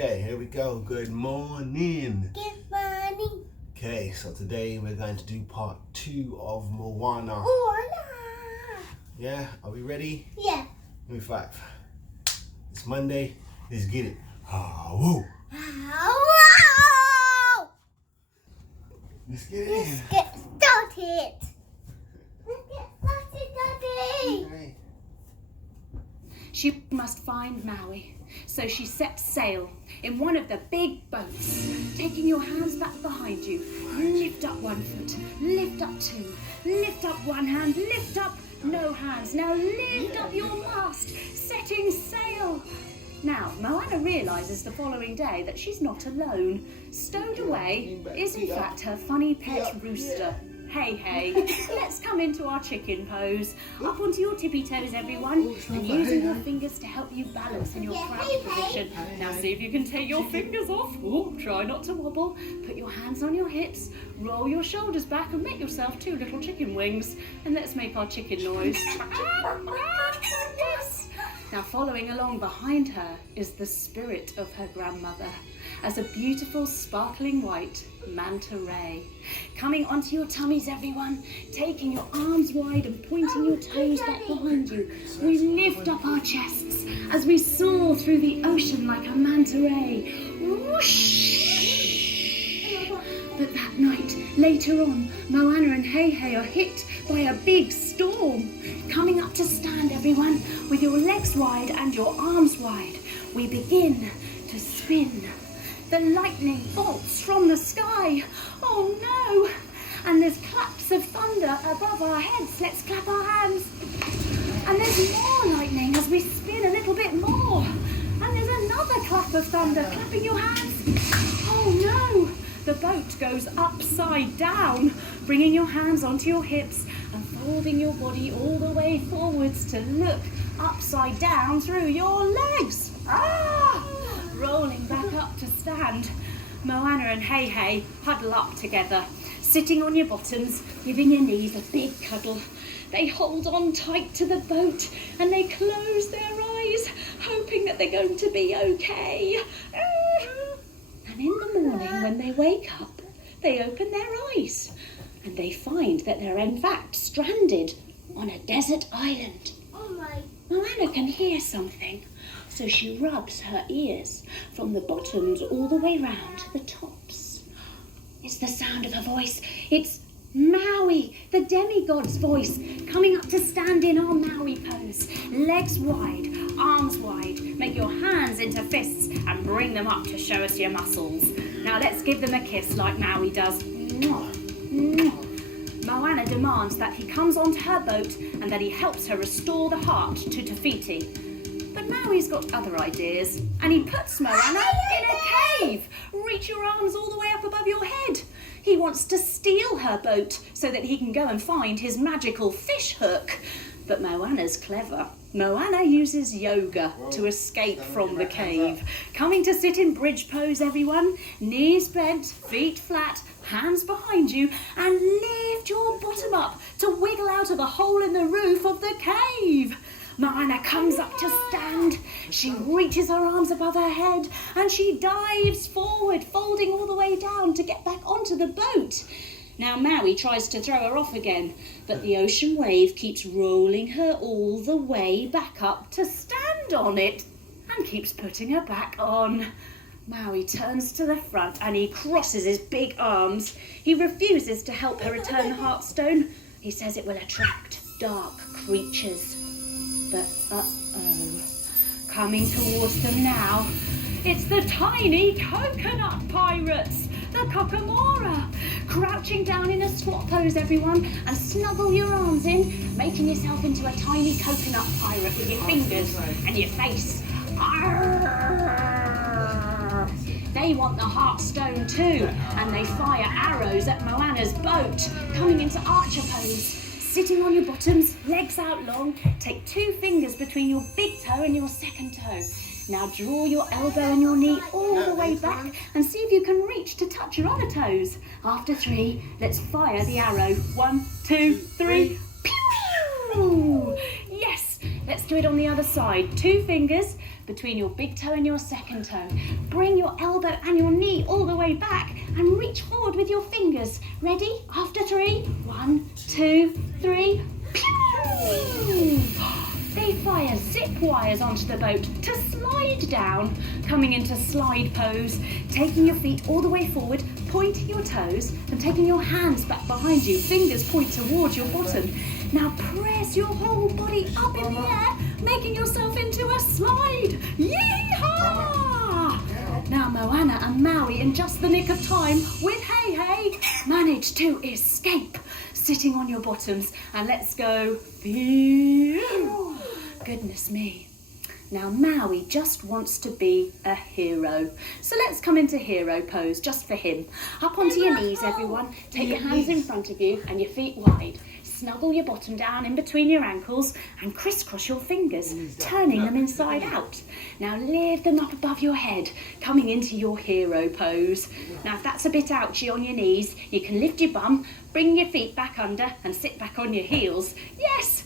Okay, here we go. Good morning. Good morning. Okay, so today we're going to do part 2 of Moana. Moana. Yeah, are we ready? Yeah. Give me 5. It's Monday. Let's get it. Woo. Wow. Let's get it Let's in. get started. Let's get started, Daddy. Okay. She must find Maui, so she sets sail in one of the big boats. Taking your hands back behind you, lift up one foot, lift up two, lift up one hand, lift up no hands. Now lift up your mast, setting sail. Now, Moana realises the following day that she's not alone. Stowed away is in fact her funny pet rooster. Hey, hey, let's come into our chicken pose. Up onto your tippy toes, everyone, and using your fingers to help you balance in your crouch position. Now see if you can take your fingers off. Ooh, try not to wobble. Put your hands on your hips, roll your shoulders back and make yourself 2 little chicken wings. And let's make our chicken noise. Yes! Now following along behind her is the spirit of her grandmother as a beautiful sparkling white manta ray. Coming onto your tummies, everyone, taking your arms wide and pointing your toes back behind you. We lift up our chests as we soar through the ocean like a manta ray. Whoosh! But that night, later on, Moana and Hey Hey are hit by a big storm. Coming up to stand, everyone, with your legs wide and your arms wide. We begin to spin. The lightning bolts from the sky. Oh no! And there's claps of thunder above our heads. Let's clap our hands. And there's more lightning as we spin a little bit more. And there's another clap of thunder. Clapping your hands. Oh no! The boat goes upside down, bringing your hands onto your hips and folding your body all the way forwards to look upside down through your legs. Rolling back up to stand. Moana and Hey Hey huddle up together, sitting on your bottoms, giving your knees a big cuddle. They hold on tight to the boat and they close their eyes, hoping that they're going to be okay. And in the morning when they wake up, they open their eyes and they find that they're in fact stranded on a desert island. Oh my. Moana can hear something. So she rubs her ears from the bottoms all the way round to the tops. It's the sound of her voice. It's Maui, the demigod's voice, coming up to stand in our Maui pose. Legs wide, arms wide. Make your hands into fists and bring them up to show us your muscles. Now let's give them a kiss like Maui does. Moana demands that he comes onto her boat and that he helps her restore the heart to Te Fiti. But Maui's got other ideas, and he puts Moana in a cave. Reach your arms all the way up above your head. He wants to steal her boat so that he can go and find his magical fish hook. But Moana's clever. Moana uses yoga to escape from the cave. Coming to sit in bridge pose, everyone. Knees bent, feet flat, hands behind you, and lift your bottom up to wiggle out of the hole in the roof of the cave. Moana comes up to stand. She reaches her arms above her head and she dives forward, folding all the way down to get back onto the boat. Now Maui tries to throw her off again, but the ocean wave keeps rolling her all the way back up to stand on it and keeps putting her back on. Maui turns to the front and he crosses his big arms. He refuses to help her return the Heartstone. He says it will attract dark creatures. But coming towards them now, it's the tiny coconut pirates, the Kokomora. Crouching down in a squat pose, everyone, and snuggle your arms in, making yourself into a tiny coconut pirate with your fingers and your face. Arrgh. They want the Heartstone too, and they fire arrows at Moana's boat, coming into archer pose. Sitting on your bottoms, legs out long, take 2 fingers between your big toe and your second toe. Now draw your elbow and your knee all the way back and see if you can reach to touch your other toes. After 3, let's fire the arrow. 1, 2, 3, pew! Yes! Let's do it on the other side. 2 fingers between your big toe and your second toe. Bring your elbow and your knee all the way back and reach forward with your fingers. Ready? After 3. 1, 2, 3. Pew! They fire zip wires onto the boat to slide down, coming into slide pose, taking your feet all the way forward, pointing your toes and taking your hands back behind you, fingers point towards your bottom. Now press your whole body up in the air, making yourself into a slide. Yee-haw! Now Moana and Maui, in just the nick of time, with Hey Hey, manage to escape, sitting on your bottoms. And let's go. Phew. Goodness me. Now Maui just wants to be a hero. So let's come into hero pose just for him. Up onto your knees, everyone. Take your hands in front of you and your feet wide. Snuggle your bottom down in between your ankles and crisscross your fingers, turning them inside out. Now lift them up above your head, coming into your hero pose. Now if that's a bit ouchy on your knees, you can lift your bum, bring your feet back under and sit back on your heels. Yes!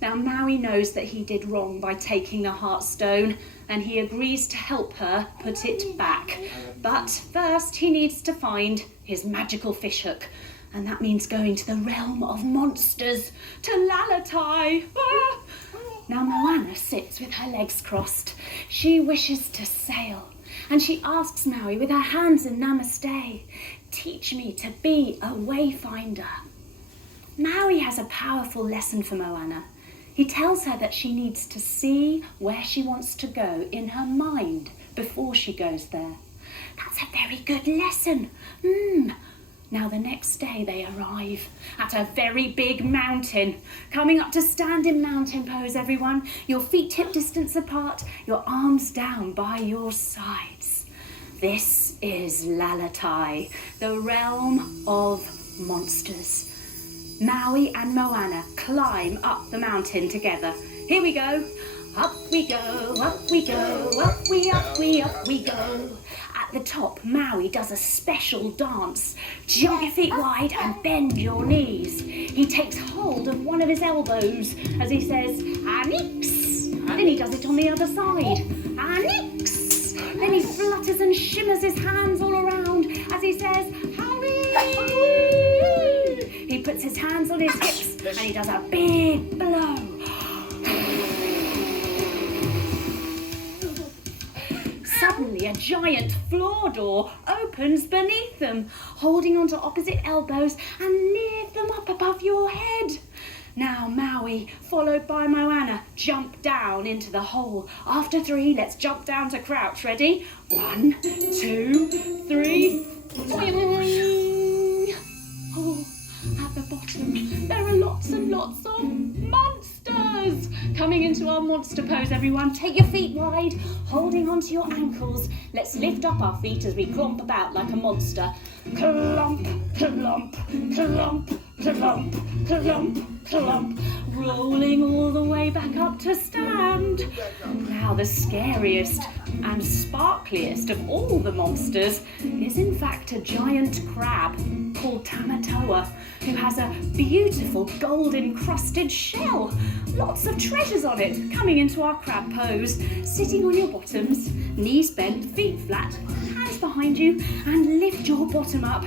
Now Maui knows that he did wrong by taking the heart stone, and he agrees to help her put it back. But first he needs to find his magical fishhook. And that means going to the realm of monsters, to Lalatai. Ah! Now Moana sits with her legs crossed. She wishes to sail. And she asks Maui with her hands in Namaste, teach me to be a wayfinder. Maui has a powerful lesson for Moana. He tells her that she needs to see where she wants to go in her mind before she goes there. That's a very good lesson. Now the next day they arrive at a very big mountain. Coming up to standing mountain pose, everyone. Your feet hip distance apart, your arms down by your sides. This is Lalatai, the realm of monsters. Maui and Moana climb up the mountain together. Here we go. Up we go, up we go, up we go. At the top, Maui does a special dance. Jump your feet wide and bend your knees. He takes hold of one of his elbows as he says, Anix. Then he does it on the other side. Anix. Then he flutters and shimmers his hands all around as he says, Harry. He puts his hands on his hips and he does a big blow. Suddenly, a giant floor door opens beneath them, holding onto opposite elbows and lift them up above your head. Now Maui, followed by Moana, jump down into the hole. After 3, let's jump down to crouch. Ready? 1, 2, 3. Oh, at the bottom, there are lots and lots of monsters. Coming into our monster pose, everyone. Take your feet wide, holding onto your ankles. Let's lift up our feet as we clomp about like a monster. Clomp, clomp, clomp, clomp, clomp, clomp. Rolling all the way back up to stand. Now the scariest and sparkliest of all the monsters is in fact a giant crab called Tamatoa, who has a beautiful gold encrusted shell. Lots of treasures on it. Coming into our crab pose, sitting on your bottoms, knees bent, feet flat, hands behind you, and lift your bottom up.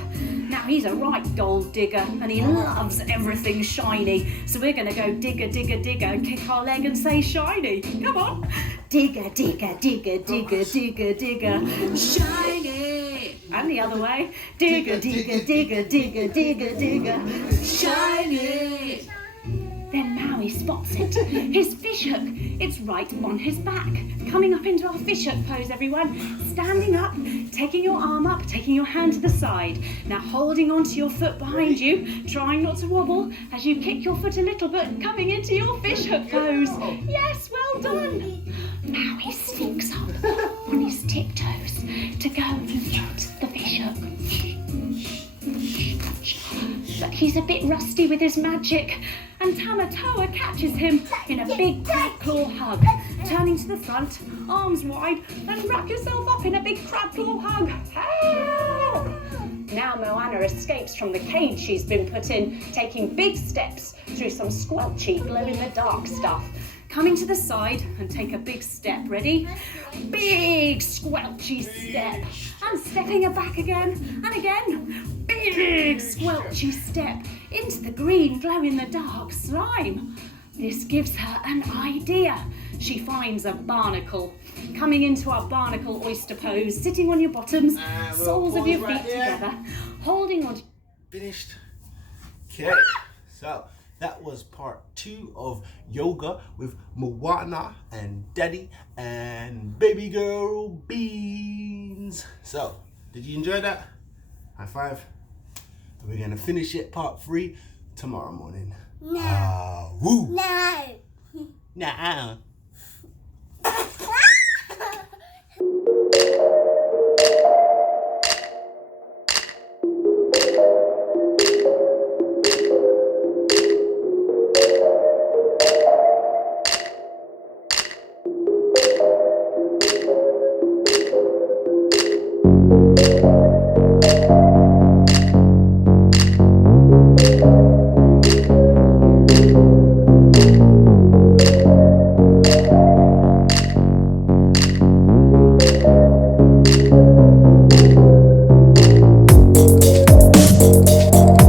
Now he's a right gold digger and he loves everything shiny. So we're going to go digger, digger, digger and kick our leg and say shiny. Come on. Digger, digger, digger, digger, digger, digger. Shiny. And the other way. Digger, digger, digger, digger, digger, digger. Shiny. Then Maui spots it. His fishhook. It's right on his back. Coming up into our fishhook pose, everyone. Standing up, taking your arm up, taking your hand to the side. Now holding onto your foot behind you, trying not to wobble as you kick your foot a little bit, coming into your fishhook pose. Yes, well done. Maui sneaks up on his tiptoes to go and get the fishhook. But he's a bit rusty with his magic. And Tamatoa catches him in a big crab claw hug. Turning to the front, arms wide, and wrap yourself up in a big crab claw hug. Help! Now Moana escapes from the cage she's been put in, taking big steps through some squelchy glow-in-the-dark stuff. Coming to the side and take a big step. Ready? Big squelchy step. And stepping it back again and again. Big squelchy step into the green glow-in-the-dark slime. This gives her an idea. She finds a barnacle. Coming into our barnacle oyster pose, sitting on your bottoms, soles of your feet together, holding on. Finished. Okay, so that was part 2 of yoga with Moana and Daddy and baby girl Beans. So, did you enjoy that? High five. We're gonna finish it part 3 tomorrow morning. No. Woo. No. Nah.